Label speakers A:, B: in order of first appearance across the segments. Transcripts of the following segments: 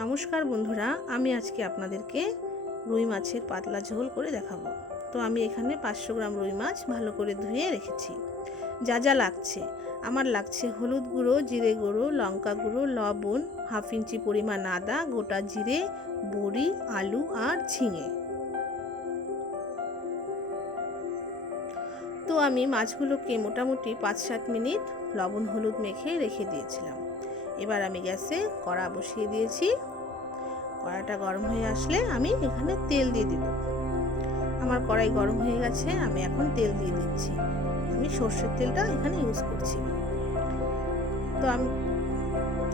A: নমস্কার বন্ধুরা, আমি আজকে আপনাদেরকে রুই মাছের পাতলা ঝোল করে দেখাবো। তো আমি এখানে পাঁচশো গ্রাম রুই মাছ ভালো করে ধুয়ে রেখেছি। যা যা লাগছে, আমার লাগছে হলুদ গুঁড়ো, জিরে গুঁড়ো, লঙ্কা গুঁড়ো, লবণ, হাফ ইঞ্চি পরিমাণ আদা, গোটা জিরে, বড়ি, আলু আর ঝিঙে। তো আমি মাছগুলোকে মোটামুটি পাঁচ সাত মিনিট লবণ হলুদ মেখে রেখে দিয়েছিলাম। এবার আমি গ্যাসে কড়া বসিয়ে দিয়েছি। কড়াটা গরম হয়ে আসলে আমি এখানে তেল দিয়ে দিব। আমার কড়াই গরম হয়ে গেছে, আমি এখন তেল দিয়ে দিচ্ছি। আমি সর্ষের তেলটা এখানে ইউজ করছি। তো আমি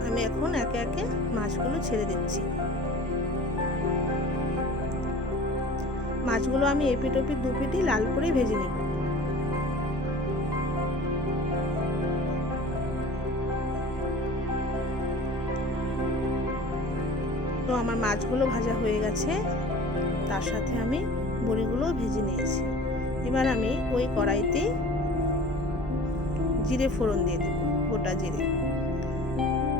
A: আমি এখন একে একে মাছগুলো ছেড়ে দিচ্ছি। মাছগুলো আমি এপিট ওপিট দু পিটি লাল করে ভেজে নেব। তো আমার মাছগুলো ভাজা হয়ে গেছে। তার সাথে আমি বড়িগুলো ভেজে নিয়েছি। এবার আমি ওই কড়াইতে জিরে ফোড়ন দিয়ে দেব, গোটা জিরে।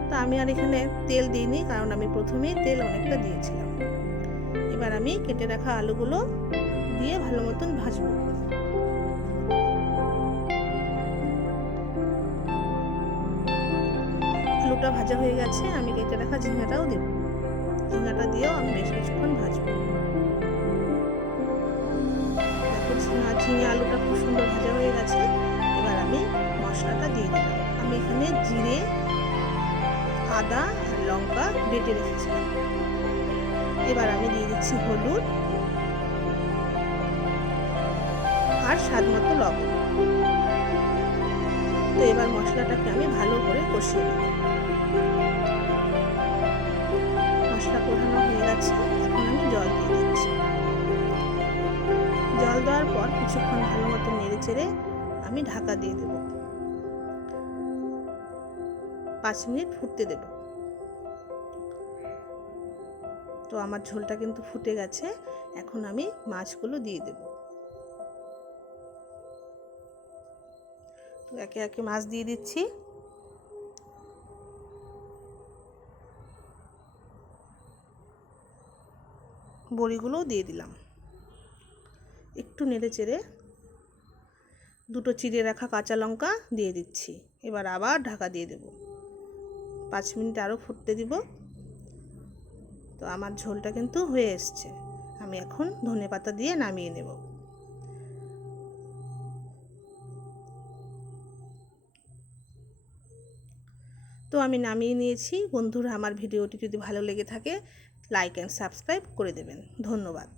A: তো আমি আর এখানে তেল দিইনি, কারণ আমি প্রথমেই তেল অনেকটা দিয়েছিলাম। এবার আমি কেটে রাখা আলুগুলো দিয়ে ভালো মতন ভাজবো। আলুটা ভাজা হয়ে গেছে, আমি কেটে রাখা ঝিঙাটাও দেবো। ঝিঙাটা দিয়েও আমি বেশ কিছুক্ষণ ভাজবো। ঝিঙে আলুটা খুব সুন্দর ভাজা হয়ে গেছে। এবার আমি মশলাটা দিয়ে দিলাম। আমি এখানে জিরে, আদা আর লঙ্কা বেটে রেখেছিলাম। এবার আমি দিয়ে দিচ্ছি হলুদ আর স্বাদ মতো লবণ। তো এবার মশলাটাকে আমি ভালো করে কষিয়ে নেব। পর কিছুক্ষণ ভালো মতো নেড়ে চেড়ে আমি ঢাকা দিয়ে দেব। পাঁচ মিনিট ফুটতে দেব। তো আমার ঝোলটা কিন্তু ফুটে গেছে, এখন আমি মাছগুলো দিয়ে দেব। তো একে একে মাছ দিয়ে দিচ্ছি। বড়িগুলোও দিয়ে দিলাম। একটু নেড়ে চেড়ে দুটো চিড়ে রাখা কাঁচা লঙ্কা দিয়ে দিচ্ছি। এবার আবার ঢাকা দিয়ে দেব। পাঁচ মিনিট আরও ফুটতে দিব। তো আমার ঝোলটা কিন্তু হয়ে এসছে। আমি এখন ধনে পাতা দিয়ে নামিয়ে নেব। তো আমি নামিয়ে নিয়েছি। বন্ধুরা, আমার ভিডিওটি যদি ভালো লেগে থাকে লাইক অ্যান্ড সাবস্ক্রাইব করে দেবেন। ধন্যবাদ।